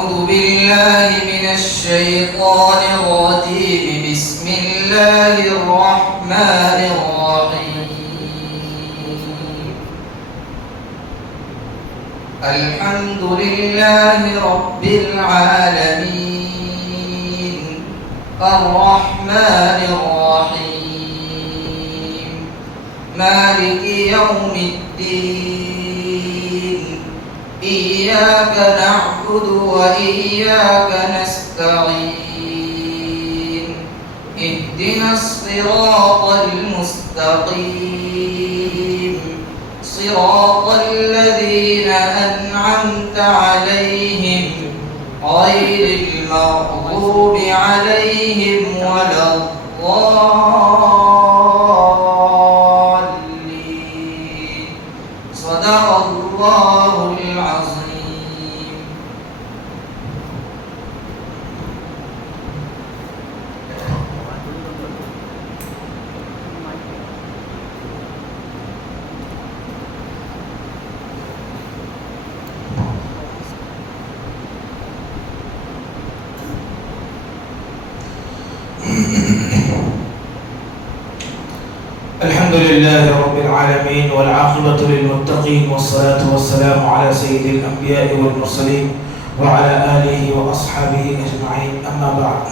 أعوذ بالله من الشيطان الرجيم بسم الله الرحمن الرحيم الحمد لله رب العالمين الرحمن الرحيم مالك يوم الدين إياك نعبد وإياك نستعين اهدنا الصراط المستقيم صراط الذين أنعمت عليهم غير المغضوب عليهم ولا الضالين صدق الله العظيم. الحمد لله رب العالمين والعاقبة للمتقين والصلاة والسلام على سيد الأنبياء والمرسلين وعلى آله وأصحابه أجمعين أما بعد.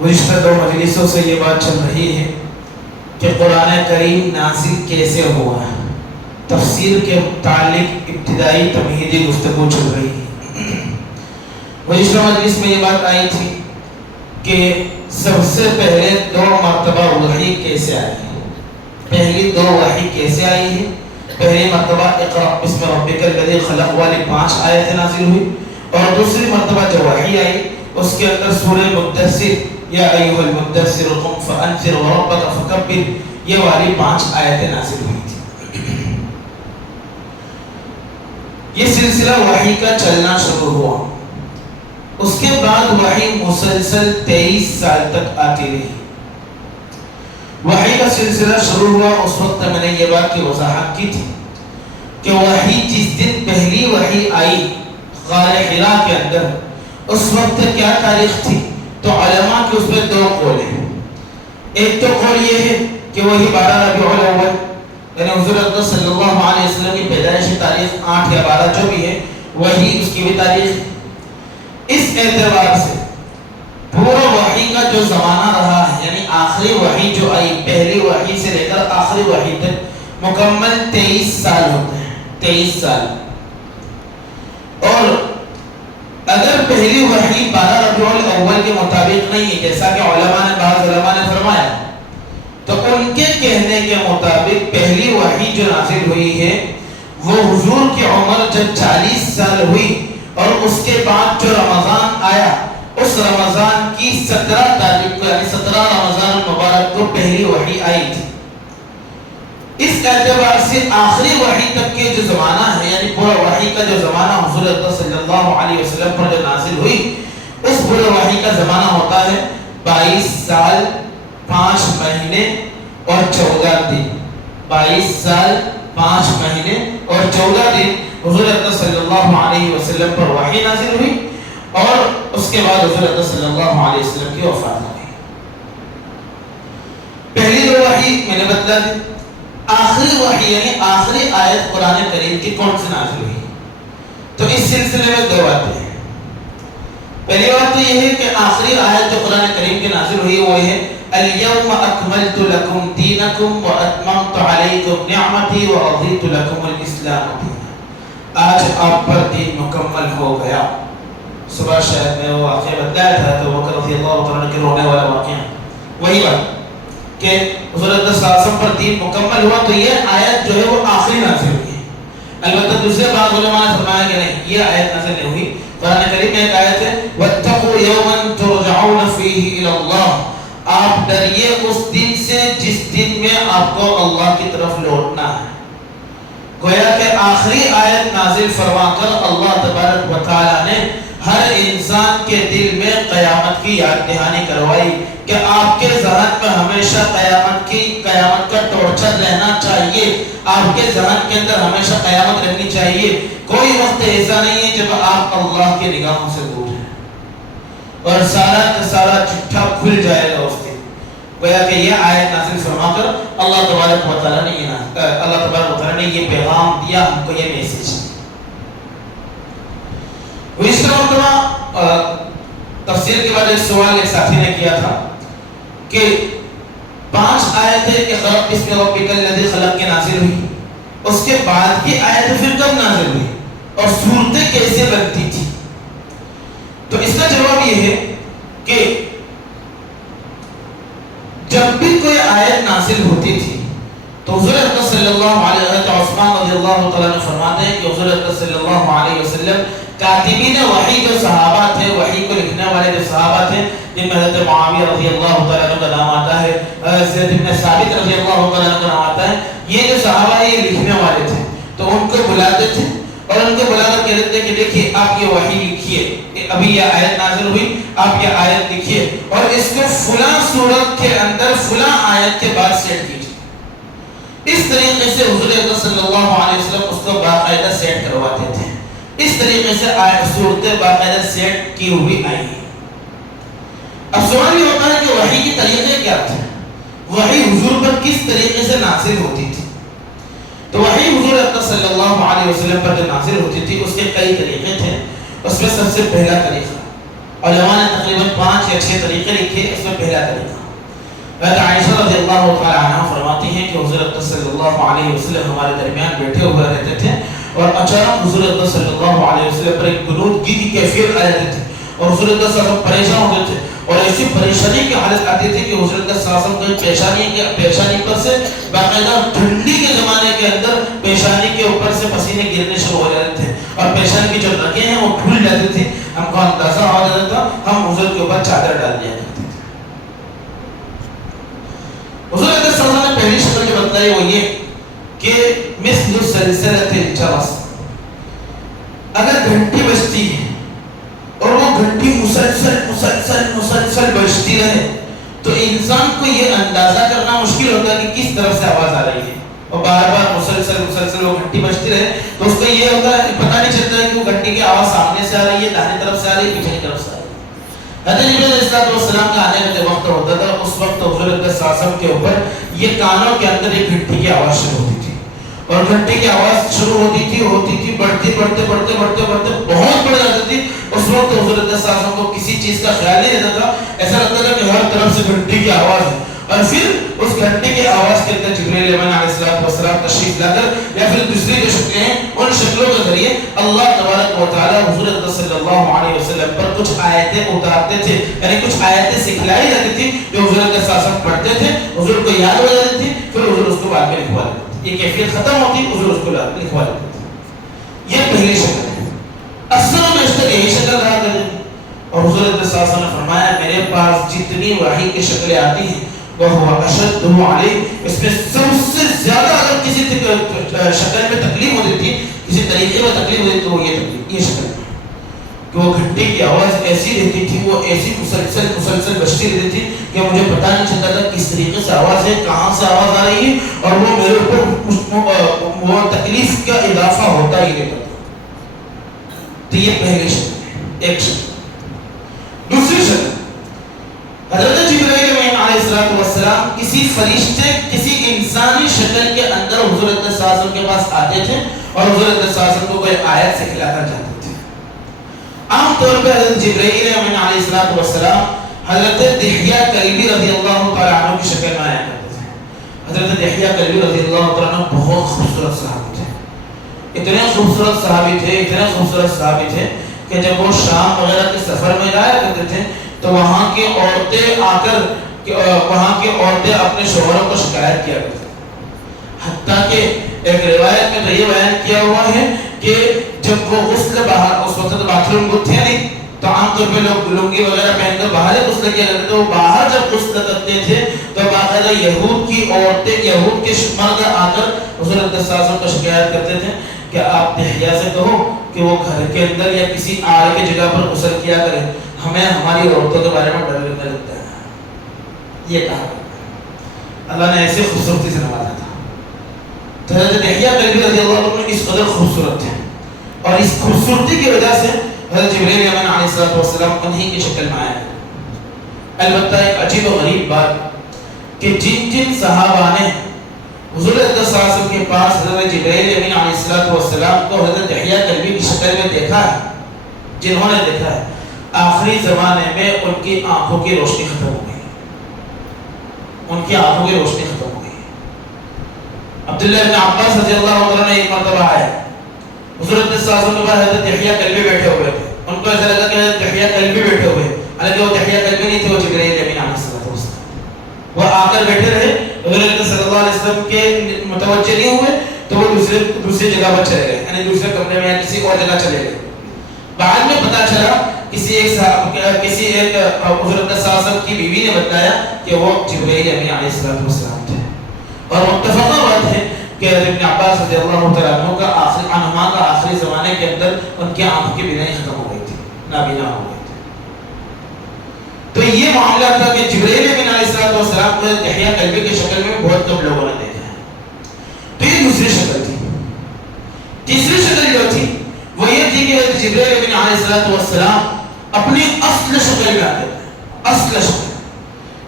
گزشتہ دو مجلسوں سے یہ بات چل رہی ہے کہ قرآن کریم نازل کیسے ہوا ہے. تفسیر کے متعلق ابتدائی تمہیدی گفتگو چل رہی ہے. گزشتہ مجلس میں یہ بات آئی تھی کہ سب سے پہلے دو مرتبہ وحی کیسے آئی ہے. پہلی دو وحی کیسے آئی ہے. پہلی مرتبہ اقرأ بسم ربک الذی خلق والی 5 آیتیں نازل ہوئی اور دوسری مرتبہ جو وحی آئی اس کے اندر سورہ مدثر یا ایھا المدثر قم فانذر وربک فکبر یہ والی 5 آیتیں نازل ہوئی تھی. یہ سلسلہ وحی کا چلنا شروع ہوا. اس کے بعد وحی مسلسل 23 سال تک آتی رہی. وحی کا سلسلہ شروع ہوا اس وقت میں نے یہ بات کی وضاحت کی تھی کہ وحی جس دن پہلی وحی آئی غار حرا کے اندر اس وقت کیا تاریخ تھی. تو علماء کے اس میں دو قول ہیں. ایک تو قول یہ ہے کہ وہی 12 ربیع الاول یعنی حضور اکرم صلی اللہ علیہ وسلم کی پیدائشی تاریخ 8 یا 12 جو بھی ہے وہی اس کی بھی تاریخ. اس اعتبار سے پورا وحی کا جو زمانہ رہا ہے یعنی آخری وحی جو آئی پہلی وحی سے لے کر آخری وحی تک مکمل 23 سال ہوتے ہیں. 23 سال. اور اگر پہلی وحی 12 ربیع الاول کے مطابق نہیں ہے جیسا کہ بعض علماء نے فرمایا تو ان کے کہنے کے مطابق پہلی وحی جو نازل ہوئی ہے وہ حضور کی عمر جب 40 سال ہوئی اور اس کے بعد جو رمضان آیا اس رمضان کی 17 تاریخ کو یعنی 17 رمضان المبارک کو پہلی وحی آئی تھی. اس اعتبار سے آخری وحی تک کے جو زمانہ ہے یعنی پورا وحی کا جو زمانہ حضور اکرم صلی اللہ علیہ وسلم پر جو نازل ہوئی اس پورے وحی کا زمانہ ہوتا ہے 22 سال 5 مہینے اور 14 دن. 22 سال 5 مہینے اور 14 دن حضور اکرم صلی اللہ علیہ وسلم پر وحی نازل ہوئی اور اس کے بعد حضور اکرم صلی اللہ علیہ وسلم کی وفات ہو گئی. پہلی دو وحی میں نے بتلا دی. آخری وحی یعنی آخری آیت قرآن کریم کی کون سی نازل ہوئی. تو اس سلسلے میں دو باتیں ہیں. پہلی بات تو یہ ہے کہ آخری آیت جو قرآن کریم کی نازل ہوئی وہ ہے اليوم اکملت لکم دینکم واتممت علیکم نعمتی ورضیت لکم الاسلام دینا. آج آپ پر دین مکمل ہو گیا. صبح شاید میں وہ واقعہ بتایا تھا تو بکر رضی اللہ عنہ کے رونے والا واقعہ وہی بات کہ حضور صلی اللہ علیہ وسلم پر دین مکمل ہوا تو یہ آیت جو ہے وہ آخری نازل ہوئی ہے. البتہ دوسرے بعض علماء نے فرمایا کہ نہیں یہ آیت نازل نہیں ہوئی. قرآن کریم میں ایک آیت ہے وَاتَّقُوا يَوْمًا تُرْجَعُونَ فِيهِ إِلَى اللَّهِ. آپ ڈریے اس دن سے جس دن میں آپ کو اللہ کی طرف لوٹنا ہے. گویا کہ آخری آیت نازل فرما کر اللہ تبارک و تعالی نے ہر انسان کے دل میں قیامت کی یاد دہانی کروائی کہ آپ کے ذہن میں ہمیشہ قیامت کا ٹارچر رہنا چاہیے، آپ کے ذہن کے اندر ہمیشہ قیامت رہنی چاہیے۔ کوئی وقت ایسا نہیں ہے جب آپ اللہ کے نگاہوں سے دور ہیں اور سارا کا سارا چٹھا کھل جائے گا اس دن۔ گویا کہ یہ آیت نازل فرما کر اللہ تبارک و تعالیٰ نے یہ پیغام دیا، ہم کو یہ میسج۔ اس طرح تفسیر کے بعد ایک سوال ایک ساتھی نے کیا تھا کہ 5 آیتیں اقرأ باسم ربک الذی خلق کے نازل ہوئی، اس کے بعد کی آیتیں پھر کب نازل ہوئی اور صورتیں کیسے بنتی تھی؟ تو اس کا جواب یہ ہے کہ جب بھی کوئی آیت نازل ہوتی تھی تو حضور اکرم صلی اللہ علیہ وسلم، عثمان رضی اللہ تعالیٰ نے فرماتے ہیں کہ حضور اکرم صلی اللہ علیہ وسلم کاتبین وحی جو صحابہ تھے، وحی کو لکھنے والے جو صحابہ تھے، جن میں حضرت معاویہ رضی اللہ تعالیٰ عنہ کا نام آتا ہے، زید بن ثابت رضی اللہ تعالیٰ عنہ کا نام آتا ہے، یہ جو صحابہ یہ لکھنے والے تھے تو ان کو بلاتے تھے اور ان کو بلا کر کہتے تھے کہ دیکھیے آپ یہ وحی لکھیے، ابھی یہ آیت نازل ہوئی، آپ یہ آیت لکھیے اور اس کو فلاں سورت کے اندر فلاں آیت کے بعد سیٹ کیجیے۔ اس طریقے سے حضور اکرم صلی اللہ علیہ وسلم اس کو باقاعدہ سیٹ کرواتے تھے۔ اس طریقے سے صورتیں باقاعدہ سیٹ کی ہوئی آئی ہیں۔ اب سوال یہ ہوتا ہے کہ وحی کی طریقے کیا تھے، وحی حضور پر کس طریقے سے نازل ہوتی تھی؟ تو وحی حضور اکرم صلی اللہ علیہ وسلم پر جو نازل ہوتی تھی اس کے کئی طریقے تھے۔ اس میں سب سے پہلا طریقہ، علماء نے تقریباً 5 یا 6 طریقے لکھے، اس میں پہلا طریقہ حضرت عائشہ رضی اللہ تعالی عنہا فرماتی ہیں کہ حضور اکرم صلی اللہ علیہ وسلم ہمارے درمیان بیٹھے ہوئے رہتے تھے اور اچانک حضور اکرم صلی اللہ علیہ وسلم پر ایک قنوت کی کیفیت آ جاتی تھی اور حضور اکرم صلی اللہ علیہ وسلم پریشان ہوتے تھے اور ایسی پریشانی کی حالت آتی تھی کہ حضور اکرم صلی اللہ علیہ وسلم کو پیشانی پر سے باقاعدہ ٹھنڈی کے زمانے کے اندر پیشانی کے اوپر سے پسینے گرنے شروع ہو جاتے تھے اور پیشانی کی جو رگیں ہیں وہ کھل جاتی تھی، ہم کو اندازہ ہو جاتا تھا، ہم حضور کے اوپر چادر ڈال دیا کرتے تھے۔ حضور اکرم صلی اللہ علیہ وسلم نے پہلی شکل جو بتلائی وہ یہ کہ مثل سلسلۃ الجرس، اگر گھنٹی بجتی ہے اور وہ گھنٹی مسلسل بجتی رہے تو انسان کو یہ اندازہ کرنا مشکل ہوتا ہے کہ کس طرف سے آواز آ رہی ہے، اور بار بار مسلسل وہ گھنٹی بجتی رہے تو اس کو یہ ہوتا ہے، پتہ نہیں چلتا ہے کہ وہ گھنٹی کی آواز سامنے سے آ رہی ہے، داہنی طرف سے آ رہی ہے، پیچھے طرف سے آ رہی ہے۔ حضرت جبرائیل علیہ السلام کا آنے کا وقت ہوتا تھا، اس وقت حضور صلی اللہ علیہ وسلم کے اوپر یہ کانوں کے اندر ایک گھنٹی کی آواز شروع ہوتی تھی اور گھنٹی کی آواز شروع ہوتی تھی بڑھتے بہت بڑھ جاتی تھی۔ اس وقت حضور صلی اللہ علیہ وسلم کو کسی چیز کا خیال نہیں رہتا تھا، ایسا لگتا تھا کہ ہر طرف سے گھنٹی کی آواز ہے اور پھر اس گھنٹی کی آواز کے اندر جبرائیل علیہ السلام تشریف لا کر یا پھر دوسری جو شکلیں ہیں ان شکلوں کے ذریعے اللہ تبارک و تعالی حضور صلی اللہ علیہ وسلم پر کچھ آیتیں اتارتے تھے، یعنی کچھ آیتیں سکھلائی جاتی تھی جو حضور صلی اللہ علیہ وسلم پڑھتے تھے، حضور کو یاد ہو جاتی تھی، پھر حضور اس کو بعد میں لکھوا دیتے تھے، یہ کیفیت ختم ہوتی حضور اس کو لکھوا دیتے تھے۔ یہ پہلی شکل ہے، اکثر میں اس تک یہی شکل رہا کرتی تھی اور حضور صلی اللہ علیہ وسلم نے فرمایا میرے پاس جتنی وحی کی شکلیں آتی ہیں وہ اشد علی، اس میں سب سے زیادہ اگر کسی شکل میں تکلیف ہوتی تھی، کسی طریقے میں تکلیف ہوتی تو وہ یہ شکل ہے کہ وہ گھنٹی کی آواز ایسی رہتی تھی، وہ ایسی مسلسل بجتی رہتی تھی کہ مجھے پتہ نہیں چلتا تھا کس طریقے سے آواز ہے، کہاں سے آواز آ رہی ہے اور وہ میرے اوپر وہ تکلیف کا اضافہ ہوتا ہی رہتا تھا۔ تو یہ پہلی شکل ہے، ایک شکل۔ دوسری شکل، حضرت جبرائیل علیہ السلام کسی فرشتے کسی انسانی شکل کے اندر حضور صلی اللہ علیہ وسلم کے پاس آتے تھے اور حضور صلی اللہ علیہ وسلم کو کوئی آیت سکھلا کر جاتے تھے۔ عام طور پر حضرت جبرائیل علیہ السلام حضرت دحیہ کلبی رضی اللہ تعالی عنہ کی شکل میں آیا کرتے تھے۔ حضرت دحیہ کلبی رضی اللہ تعالی عنہ بہت خوبصورت صحابی تھے، اتنے خوبصورت صحابی تھے کہ جب وہ شام وغیرہ کے سفر میں جایا کرتے تھے تو وہاں کی عورتیں آ کر اپنے شوہروں کو شکایت کیا کرتے تھے، حتیٰ کہ ایک روایت میں تو یہ بیان کیا ہوا ہے کہ جب وہ غسل باہر، اس وقت باتھ روم کو تھے نہیں تو عام طور پہ لوگ لنگی وغیرہ پہن کر باہر غسل کیا کرتے تھے، وہ باہر جب غسل کرتے تھے تو باقاعدہ یہود کی عورتیں، یہود کے مرد آ کر حضور صلی اللہ علیہ وسلم کو شکایت کرتے تھے کہ آپ دحیہ سے کہو کہ وہ گھر کے اندر یا کسی آڑ کی جگہ پر غسل کیا کرے، ہمیں ہماری عورتوں کے بارے میں ڈر لگنے لگتا ہے. یہ کہا اللہ نے ایسے خوبصورتی سے نوازا تھا. تو حضرت دحیہ کلبی رضی اللہ عنہ اس قدر خوبصورت تھے اور اس خوبصورتی کی وجہ سے حضرت جبرائیل امین علیہ السلام انہی کی شکل میں آئے. البتہ ایک عجیب و غریب بات کہ جن جن صحابہ نے حضور صلی اللہ علیہ وسلم کے پاس حضرت جبرائیل امین علیہ السلام کو حضرت دحیہ کلبی کی شکل میں دیکھا ہے، جنہوں نے دیکھا ہے، آخری زمانے میں ان کی آنکھوں کی روشنی ختم ہو گئی، ان کی آنکھوں کی روشنی ختم ہو گئی. عبداللہ بن عباس رضی اللہ عنہ نے ایک مرتبہ آئے، حضور صلی اللہ علیہ وسلم کے پاس حضرت دحیہ کلبی بیٹھے ہوئے تھے. ان کو ایسا لگا کہ حضرت دحیہ کلبی بیٹھے ہوئے، حالانکہ وہ دحیہ کلبی نہیں تھے، وہ جبرائیل امین علیہ السلام. وہ آ کر بیٹھے رہے، حضور صلی اللہ علیہ وسلم کے متوجہ نہیں ہوئے تو وہ دوسری جگہ پر چلے گئے، یعنی دوسرے کمرے میں یا کسی اور جگہ چلے گئے. بعد میں پتا چلا کسی ایک حضور صلی اللہ علیہ وسلم کی بیوی نے بتایا کہ وہ جبرائیل امین علیہ السلام تھے. اور متفقہ بات ہے کہ ابن عباس رضی اللہ تعالیٰ عنہ کا آخری زمانے کے اندر ان کی آنکھوں کی بینائی ختم ہو گئی تھی، نابینا ہو گئی تھی. تو یہ معاملہ تھا کہ جبرائیل امین علیہ السلام کو دحیہ کلبی کی شکل میں بہت کم لوگوں نے دیکھا ہے. تو یہ دوسری شکل تھی. تیسری شکل جو تھی وہ یہ تھی کہ جبرائیل امین علیہ السلام اپنی اصل شکل میں آتے تھے، اصل شکل.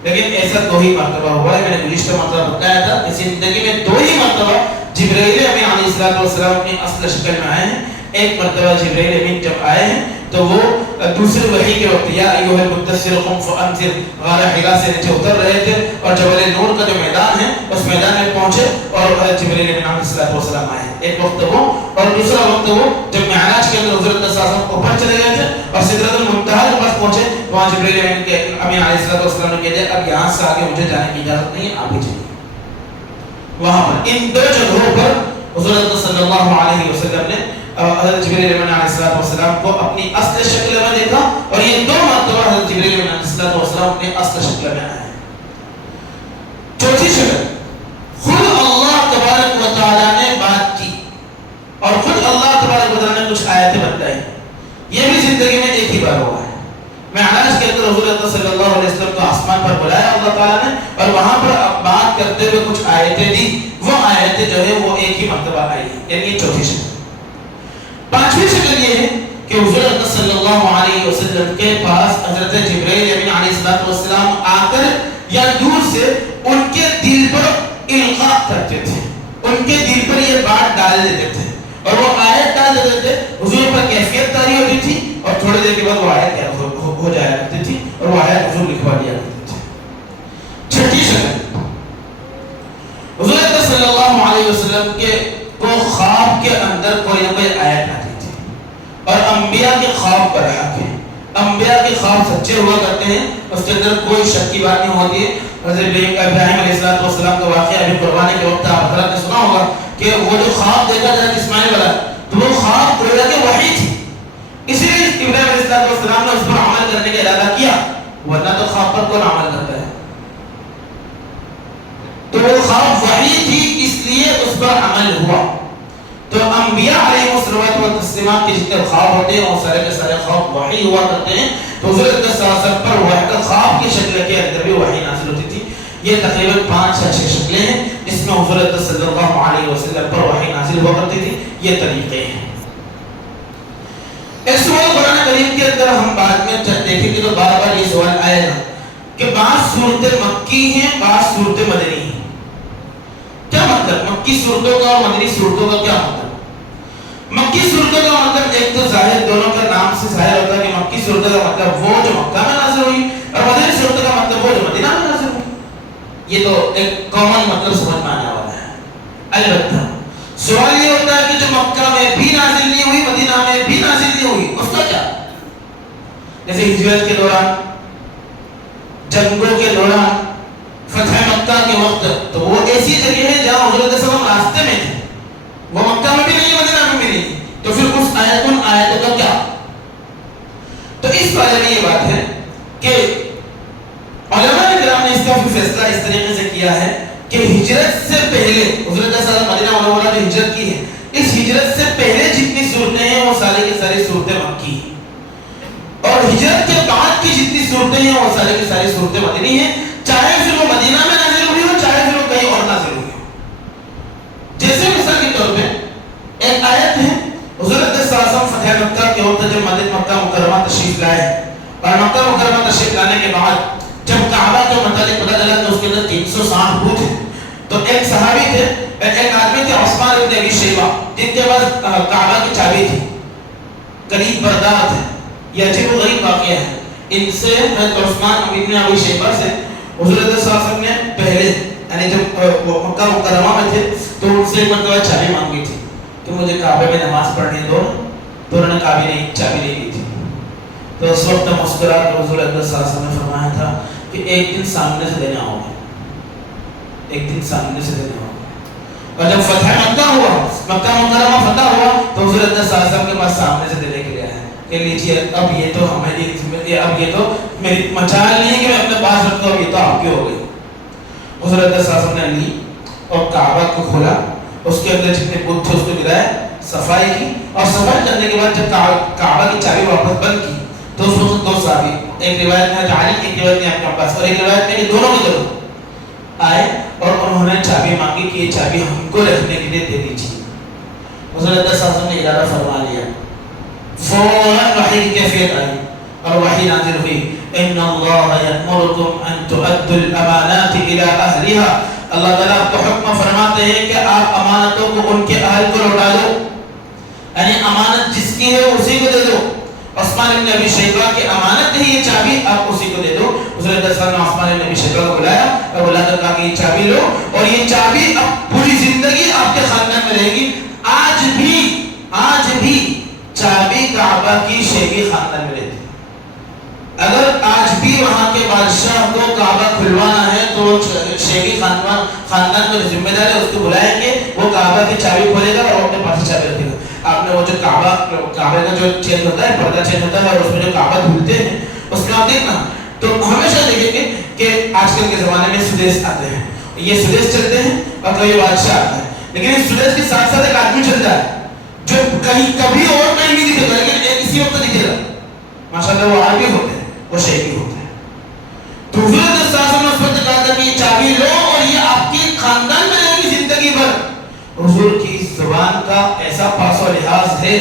لیکن ایسا دو ہی مرتبہ ہوا ہے، میں نے گزشتہ مرتبہ بتایا تھا کہ زندگی میں دو ہی مرتبہ جبرائیل امین علیہ السلام اپنی اصل شکل میں آئے ہیں. ایک مرتبہ جبرائیل امین جب آئے ہیں تو وہ دوسرے وحی کے وقت یا ایھا المدثر قم فانذر غار حرا سے نیچے اتر رہے تھے اور جبل نور کا جو میدان ہے اس میدان میں پہنچے اور جبرائیل امین علیہ السلام آئے. ایک وقت وہ اور دوسرا وقت وہ جب معراج کے اندر حضرت صلی اللہ علیہ وسلم اوپر چلے گئے تھے اور سدرۃ المنتہا کے پاس پہنچے، وہاں جبرائیل امین علیہ السلام نے کہا دیا اب یہاں سے آگے مجھے جانے کی اجازت نہیں ہے، آپ ہی چلیے. وہاں پر ان دو جگہوں پر حضرت صلی اللہ علیہ وسلم نے حضرت جبرائیل امین علیہ السلام کو اپنی اصل شکل میں دیکھا اور یہ دو مرتبہ حضرت جبرائیل امین علیہ السلام اپنے اصل شکل میں آئے. چوتھی شکل، خود اللہ تبارک و تعالیٰ نے بات کی اور خود اللہ تبارک و تعالیٰ نے کچھ آیتیں بتائی. یہ بھی زندگی میں ایک ہی بار ہوا ہے. معراج کے اندر حضور صلی اللہ علیہ وسلم کو آسمان پر بلایا اللہ تعالیٰ نے اور وہاں پر بات کرتے ہوئے کچھ آیتیں دی. وہ آیتیں جو ہے وہ ایک ہی مرتبہ آئی، یعنی یہ چوتھی شکل. پانچویں شکل یہ ہے کہ حضور صلی اللہ علیہ وسلم کے پاس حضرت جبرائیل امین علیہ السلام آ کر یا دور سے ان کے دل پر القاء کرتے تھے، ان کے دل پر یہ بات ڈال دیتے تھے اور وہ آیت ڈال دیتے تھے. حضور پر کیفیت طاری ہوتی تھی اور تھوڑی دیر کے بعد وہ آیت ہو جایا کرتی تھی اور وہ آیت حضور لکھوا دیا کرتے تھے. چھٹی شکل، حضور صلی اللہ علیہ وسلم کے کو خواب کے اندر کوئی نہ کوئی آیت آتی تھی اور انبیاء کے خواب پر حق ہے. انبیاء کے خواب سچے ہوا کرتے ہیں، اس کے اندر کوئی شک کی بات نہیں ہوتی ہے. حضرت ابراہیم علیہ السلام کا واقعہ ابھی قربانی کے وقت آپ حضرات نے سنا ہوگا کہ وہ جو خواب دیکھا حضرت اسماعیل والا تو وہ خواب گویا کہ وحی تھی، اسی لیے ابراہیم علیہ السلام نے اس پر عمل کرنے کا ارادہ کیا، ورنہ تو خواب پر کون عمل کرتا ہے. تو وہ خواب وحی تھی اس لیے اس پر عمل ہوا. تو انبیاء علیہ الصلوۃ والتسلیمات کے جتنے خواب ہوتے ہیں وہ سارے کے سارے خواب وحی ہوا کرتے ہیں. تو حضور صلی اللہ علیہ وسلم پر وحی خواب کی شکل کے اندر بھی وحی نازل ہوتی تھی. یہ تقریباً 5-6 شکلیں ہیں جس میں حضور صلی اللہ علیہ وسلم پر وحی نازل ہوا کرتی تھی. یہ طریقے ہیں. اس سورہ قرآن کریم کے اندر ہم بعد میں دیکھیں گے تو بار بار یہ سوال آئے گا کہ بعض صورتیں مکی ہیں، بعض صورتیں مدنی ہیں. کیا مطلب مکی صورتوں کا اور مدنی صورتوں کا کیا مطلب؟ مکی صورتوں کا مطلب ایک تو ظاہر دونوں کا نام سے ظاہر ہوتا ہے کہ مکی صورتوں کا مطلب وہ جو مکہ میں نازل ہوئی اور مدنی صورتوں کا مطلب وہ جو مدینہ میں نازل ہوئی. یہ تو ایک کامن مطلب سمجھ میں آنے والا ہے. البتہ سوال یہ ہوتا ہے کہ جو مکہ میں بھی نازل نہیں ہوئی مدینہ میں بھی نازل نہیں ہوئی اس کا کیا؟ جیسے ہجرت کے دوران، جنگوں کے دوران، فتح مکہ کے وقت، تو وہ ایسی جگہ ہے جہاں حضرت صلی اللہ علیہ وسلم راستے میں تھے، وہ مکہ میں بھی نہیں مدینہ میں بھی نہیں. تو پھر اس ان آیتوں کا کیا؟ تو اس بارے میں یہ بات ہے کہ علماء کرام نے اس کا فیصلہ اس طریقے سے کیا ہے کہ ہجرت سے پہلے حضرت صلی اللہ علیہ وسلم مدینہ منورہ میں ہجرت کی ہے، اس ہجرت سے پہلے جتنی صورتیں ہیں وہ وہ ساری کی ساری صورتیں مکی ہیں، اور ہجرت کے بعد کی جتنی صورتیں ہیں وہ ساری کی ساری صورتیں مدنی ہیں، چاہے پھر وہ مدینہ میں نازل ہوئی ہو چاہے پھر وہ کہیں اور نازل ہوئی ہو۔ جیسے مثال کے طور پہ ایک آیت ہے، حضور صلی اللہ علیہ وسلم فتح مکہ کے وقت جب مکہ مکرمہ تشریف لائے، اور مکہ مکرمہ تشریف لانے کے بعد جب کعبہ کے متعلق پتہ چلا کہ اس کے اندر 360 بت ہیں، تو ایک صحابی تھے، ایک آدمی تھے عثمان ابن ابی شیبہ، جن کے پاس کعبہ کی چابی تھی، قریب بردار تھے۔ یہ عجیب و غریب واقعہ ہے، ان سے حضرت عثمان ابن ابی شیبہ سے حضور صلی اللہ علیہ وسلم نے پہلے یعنی جب وہ مکہ مکرمہ میں تھے تو ان سے ایک مرتبہ چابی مانگی تھی کہ مجھے کعبے میں نماز پڑھنے دو، تو انہوں نے چابی نہیں دی تھی۔ تو اس وقت مسکرا کر حضور صلی اللہ علیہ وسلم نے فرمایا تھا کہ ایک دن سامنے سے دینا ہوگا، ایک دن سامنے سے دینا ہوگا۔ اور جب فتح مکہ ہوا، مکہ مکرمہ فتح ہوا، تو حضور صلی اللہ علیہ وسلم کے پاس سامنے سے دینے کے لیے آیا کہ لیجیے اب یہ تو ہماری، اب یہ تو میری مجال نہیں ہے کہ میں اپنے پاس رکھتا ہوں، یہ تو آپ کی ہو گئی۔ حضور صلی اللہ علیہ وسلم نے لی اور کعبہ کو کھولا، اس کے اندر جتنے بت تھے اس کو گرائے، صفائی کی، اور صفائی کرنے کے بعد جب کعبہ کی چابی واپس بند کی تو اس وقت دو صحابی، ایک روایت میں علی، ایک روایت میں ابن عباس، اور ایک روایت میں کہ دونوں کی طرف آئے اور انہوں نے چابی مانگی کہ یہ چابی ہم کو رکھنے کے لیے دے دیجیے۔ حضور صلی اللہ علیہ وسلم نے ارادہ فرما لیا، فوراً وحی کی کیفیت آئی اور وحی نازل ہوئی، ان اللہ یأمرکم ان تؤدوا الامانات الی اہلھا، اللہ تعالیٰ آپ کو حکم فرماتے ہیں کہ آپ امانتوں کو ان کے اہل کو لوٹا دو، یعنی امانت جس کی ہے اسی کو دے دو۔ عثمان بن ابی شیبہ کی امانت ہے یہ چابی، آپ اسی کو دے دو۔ حضور صلی اللہ علیہ وسلم نے عثمان بن ابی شیبہ کو بلایا اور بلا کر کہا کہ یہ چابی لو، اور یہ چابی اب پوری زندگی آپ کے خاندان میں رہے گی۔ آج بھی چابی کعبہ کی شیخی خاندان میں رہتی ہے۔ اگر آج بھی وہاں کے بادشاہ کو کعبہ کھلوانا ہے تو شیخی خاندان کو ذمہ دار ہے، اس کو بلائیں گے، وہ کعبہ کی چابی کھولے گا اور اپنے پاس چابی رکھے گا۔ آپ نے وہ جو کعبے کا جو چینج ہوتا ہے، پردہ چینج ہوتا ہے، اور اس میں جو کعبہ دھلتے ہیں اس میں آپ دیکھنا تو ہمیشہ دیکھیں گے کہ آج کل کے زمانے میں سدیس آتے ہیں، یہ سدیس چلتے ہیں اور کبھی بادشاہ آتا ہے، لیکن اس سدیس کے ساتھ ساتھ ایک آدمی چلتا ہے جو کہیں کبھی اور کہیں نہیں دکھے گا، لیکن ایک اسی وقت دکھے گا۔ ماشاءاللہ وہ عربی ہوتے ہیں، وہ شیخی ہوتے ہیں۔ تو حضور صلی اللہ علیہ وسلم نے اس وقت کہا تھا کہ یہ چابی لو اور یہ آپ کے خاندان میں رہے گی زندگی بھر۔ حضور کی اس زبان کا ایسا پاس و لحاظ ہے،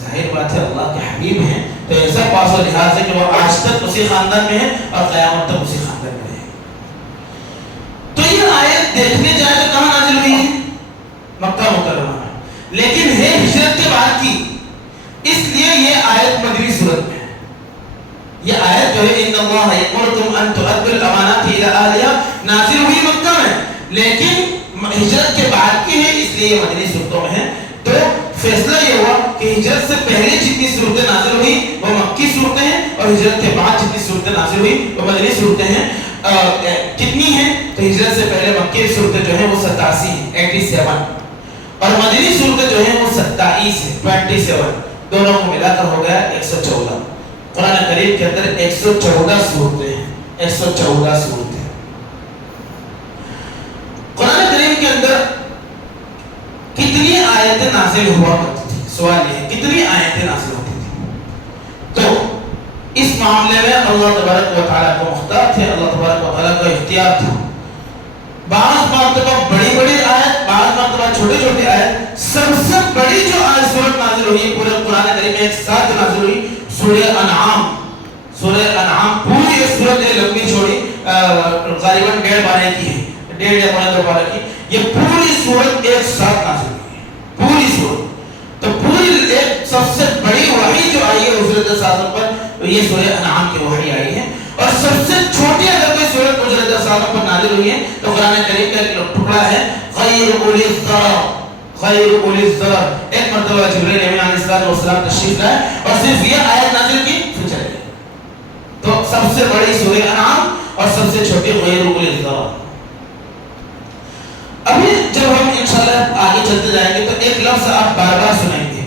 ظاہر بات ہے اللہ کے حبیب ہیں تو ایسا پاس و لحاظ ہے کہ وہ آج تک اسی خاندان میں ہے اور قیامت تک اسی خاندان میں رہے گا۔ تو یہ آیت دیکھنے جائے تو کہاں نازل ہوئی ہے؟ مکہ مکرمہ میں، لیکن ہے ہجرت کے بعد کی، اس لیے یہ آیت مدنی صورت میں ہے۔ یہ آیت جو ہے ان اللہ یأمرکم ان تؤدوا الامانات الی اہلھا نازل ہوئی مکہ میں، لیکن ہجرت کے بعد کی ہے، اس لیے یہ مدنی صورتوں میں ہے۔ تو فیصلہ یہ ہوا کہ ہجرت سے پہلے جتنی صورتیں نازل ہوئی وہ مکی صورتیں ہیں، اور ہجرت کے بعد جتنی صورتیں نازل ہوئی وہ مدنی صورتیں ہیں۔ کتنی ہیں؟ تو ہجرت سے پہلے مکی صورتیں جو ہیں وہ 87 ہیں، 87، اور مدنی صورتیں جو ہیں وہ 27 ہیں، 27، دونوں کو ملا کر ہو گیا 114۔ قرآن کریم کے اندر 114 صورتیں ہیں، 114 صورتیں۔ قرآن کریم کے اندر کتنی آیتیں نازل ہوا کرتی تھی؟ سوال یہ ہے کتنی آیتیں نازل ہوتی تھی؟ تو اس معاملے میں اللہ تبارک و تعالیٰ کو مختار تھے، اللہ تبارک و تعالیٰ کا اختیار تھا۔ بعض مرتبہ بڑی بڑی آیت، بعض مرتبہ چھوٹی چھوٹی آیت۔ سب سے بڑی جو آیت صورت نازل ہوئی ہے پورے قرآن کریم میں ایک ساتھ نازل ہوئی، سورہ انعام۔ سورہ انعام پوری ایک صورت ہے، لمبی چھوڑی، غالباً 1.5 پارے کی ہے، 1.5 یا 2 پارے کی۔ یہ پوری صورت ایک ساتھ نازل ہوئی ہے، پوری صورت۔ تو پوری ایک سب سے بڑی وحی جو آئی ہے حضرت صلی اللہ علیہ وسلم پر، یہ سورہ انعام کی وحی آئی ہے۔ اور سب سے چھوٹی اگر کوئی صورت حضرت صلی اللہ علیہ وسلم پر نازل ہوئی ہے تو قرآن کریم کا ایک ٹکڑا ہے غیر اولی الضرر، غیر اولی الضرر۔ ایک مرتبہ جبرائیل امین علیہ السلام تشریف لائے اور صرف یہ آیت نازل کی پھر چلے گئے۔ تو سب سے بڑی سورہ انعام اور سب سے چھوٹی غیر اولی الضرر۔ ابھی جب ہم انشاءاللہ آگے چلتے جائیں گے تو ایک لفظ آپ بار بار سنیں گے،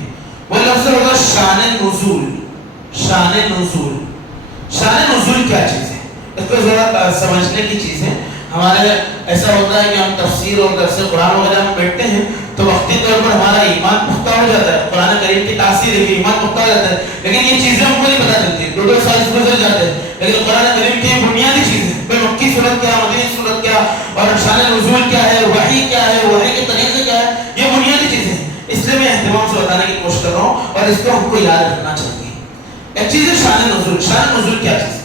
وہ لفظ ہوگا شان نزول۔ شان نزول، شان نزول کیا چیز ہے؟ اس کو ذرا سمجھنے کی چیز ہے۔ ہمارے ایسا ہوتا ہے کہ ہم تفسیر اور درس قرآن وغیرہ میں بیٹھتے ہیں تو وقتی طور پر ہمارا ایمان پختہ ہو جاتا ہے، قرآن کریم کی تاثیر ہے کہ ایمان پختہ ہو جاتا ہے، لیکن یہ چیزیں ہم کو نہیں پتہ چلتی، 2 سال گزر جاتے ہیں، لیکن قرآن کریم کی بنیادی چیزیں کوئی مکی صورت کیا، مدنی صورت کیا، اور شان نزول کیا ہے، وحی کیا ہے، وحی کے طریقے کیا ہے، یہ بنیادی چیزیں ہیں. اس لیے میں اہتمام سے بتانے کی کوشش کر رہا ہوں اور اس کو ہم کو یاد رکھنا چاہیے. ایک چیز ہے شان نزول. شان نزول کیا چیز ہے؟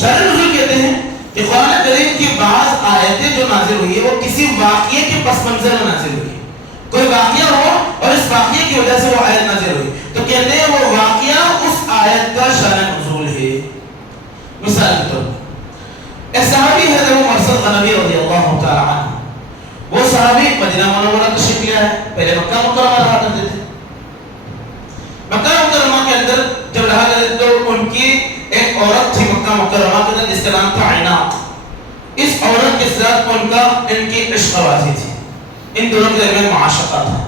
شان نزول کہتے ہیں کہ قرآن کریم کی بعض آیتیں جو نازل ہوئی ہے وہ کسی واقعے کے پس منظر میں نازل ہوئی ہے. کوئی واقعہ ہو اور اس واقعے کی وجہ سے وہ آیت نازل ہوئی تو کہتے ہیں وہ واقعہ اس آیت کا شان نزول ہے. مثال کے طور پر ایک صحابی ہے جو مرثد غنوی رضی اللہ تعالی عنہ. وہ صحابی مدینہ منورہ تشریف لے آئے. پہلے مکہ مکرمہ رہا کرتے تھے. مکہ مکرمہ کے اندر جب رہا کرتے تو ان کی ایک عورت تھی مکہ مکرمہ کے اندر جس کا نام تھا عناق. اس عورت کے ساتھ ان کی عشق بازی تھی. ان دونوں کے درمیان معاشقہ تھا.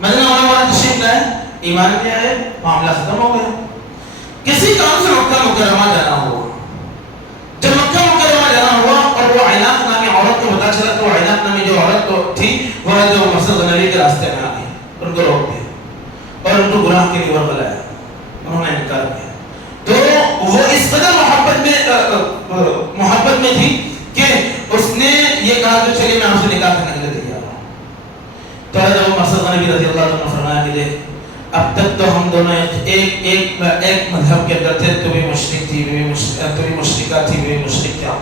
مدینہ منورہ تشریف لائے، ایمان لے آئے، معاملہ ختم ہو گیا. کسی کام سے مکہ مکرمہ جانا ہوا. جب مکہ مکرمہ جانا ہوا اور وہ عناق نامی عورت کو پتا چلا تو عناق نامی جو عورت تھی وہ جو مرثد غنوی کے راستے میں آ گئی، ان کو روک دیا اور ان کو گناہ کے لیے بلایا. انہوں نے انکار کیا. تو وہ اس قدر محبت میں تھی کہ اس نے یہ کہا کہ چلیے میں آپ سے نکاح کرنے کے لیے تیار ہوں. تو جب مرثد غنوی رضی اللہ عنہ نے فرمایا کہ دیکھ اب تک تو ہم دونوں ایک مذہب کے اندر تھے. تو بھی مشرک تھی، تو بھی مشرکہ تھی، بھی مشرک تھا،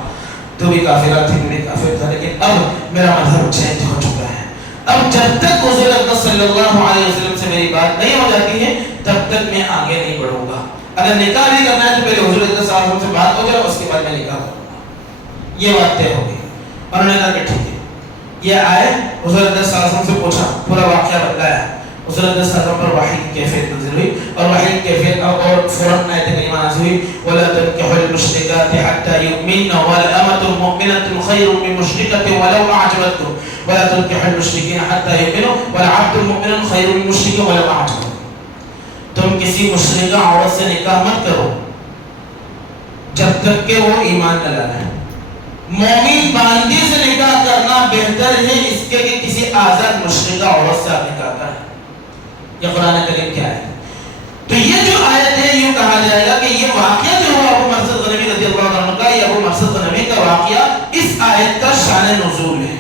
تو بھی کافرہ تھی، بھی کافر تھا، لیکن اب میرا مذہب چینج ہو چکا ہے. اب جب تک حضور اکرم صلی اللہ علیہ وسلم سے میری بات نہیں ہو جاتی ہے تب تک میں آگے نہیں بڑھوں گا. اگر نکاح بھی کرنا ہے تو پہلے حضور اکرم صلی اللہ علیہ وسلم سے بات ہو جائے اس کے بعد میں نکاح کروں گا. یہ بات طے ہو گئی. اور انہوں نے کہا کہ ٹھیک ہے. یہ آئے حضور اکرم صلی اللہ علیہ وسلم سے پوچھا، پورا واقعہ بتلایا. حضور اکرم صلی اللہ علیہ وسلم پر وحی کی کیفیت نازل ہوئی اور وحی کی کیفیت اور فوراً آیت کریمہ نازل ہوئی وَلَا تَنكِحُوا الْمُشْرِكَاتِ حَتَّى يُؤْمِنَّ وَلَأَمَةٌ مُؤْمِنَةٌ خَيْرٌ مِّن مُشْرِكَةٍ وَلَوْ أَعْجَبَتْكُمْ وَلَا تُنكِحُوا الْمُشْرِكِينَ حَتَّى يُؤْمِنُوا وَلَعَبْدٌ مُؤْمِنٌ خَيْرٌ مِّن مُشْرِكٍ وَلَوْ أَعْجَبَتْكُمْ. تم کسی مشرکہ عورت سے نکاح مت کرو جب تک کہ وہ ایمان نہ لائے. مومن باندی سے نکاح کرنا بہتر ہے اس کے کہ کسی آزاد مشرکہ عورت سے آپ نکاح کریں. یہ قرآن کریم کیا ہے؟ تو یہ جو آیت ہے یہ کہا جائے گا کہ یہ واقعہ جو ہوا ابو مرثد غنوی رضی اللہ عنہ کا، یہ ابو مرثد غنوی کا واقعہ اس آیت کا شان نزول ہے.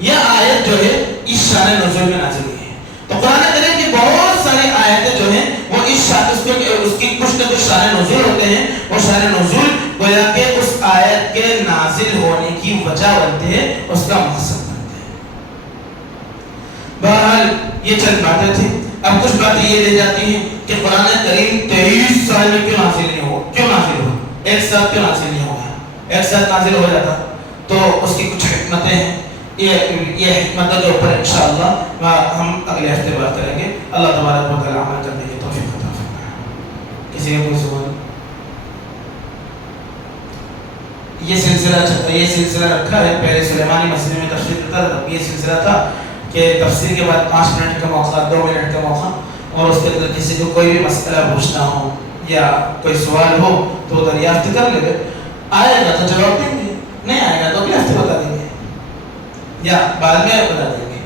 یہ آیت جو ہے اس شان نزول میں نازل ہوئی ہے. تو قرآن کریم کی بہت ساری آیتیں جو ہیں وہ اس کی کچھ نہ کچھ شان نزول ہوتے ہیں. وہ شان نزول گویا کہ اس آیت کے نازل ہونے کی وجہ بنتے ہیں، اس کا مقصد بنتے ہیں. بہرحال یہ چند باتیں تھیں. اب کچھ باتیں یہ لے جاتی ہیں کہ قرآن کریم 23 سال میں کیوں نازل نہیں ہوا؟ کیوں نازل ہوا؟ ایک ساتھ کیوں نازل نہیں ہوا؟ ایک ساتھ نازل ہو جاتا تو اس کی کچھ حکمتیں ہیں. یہ حکمتوں کے اوپر انشاءاللہ ہم اگلے ہفتے بات کریں گے. اللہ تبارک و تعالی عمل کرنے کی توفیق عطا فرمائے. کسی کا کوئی سوال؟ یہ سلسلہ رکھا ہے. پہلے سلیمانی مسجد میں تفسیر کرتا تھا. یہ سلسلہ تھا کہ تفسیر کے بعد 5 منٹ کا موقع، 2 منٹ کا موقع، اور اس کے اندر کسی کو کوئی بھی مسئلہ پوچھنا ہو یا کوئی سوال ہو تو دریافت کر لے. آئے گا تو جواب دیں گے، نہیں آئے گا تو اگلے ہفتے بتا دیں گے یا بعد میں بتا دیں گے.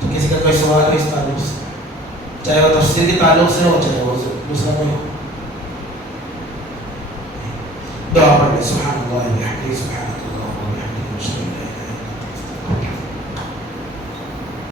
تو کسی کا کوئی سوال ہو اس تعلق سے، چاہے وہ تفسیر کے تعلق سے ہو چاہے وہ دوسرا کوئی ہو. دعا پڑھ لیں. سبحان اللہ و بحمدہ، سبحان اللہ.